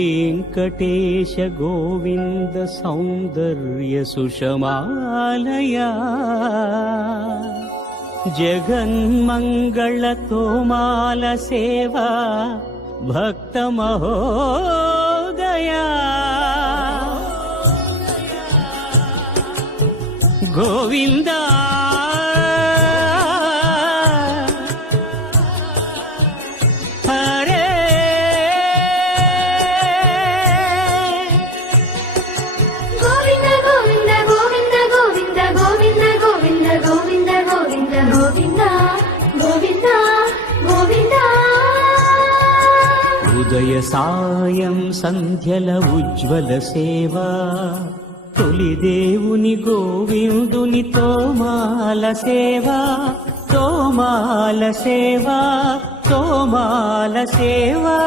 वेङ्कटेश गोविन्द सौन्दर्य सुषमालया जगन्मङ्गल तोमाल सेवा भक्त महोदया गोविन्दा ఉదయ సాయం సంధ్యల ఉజ్వల సేవా తొలి దేవుని గోవిందుని తోమాల సేవా తోమాల సేవా తోమాల సేవా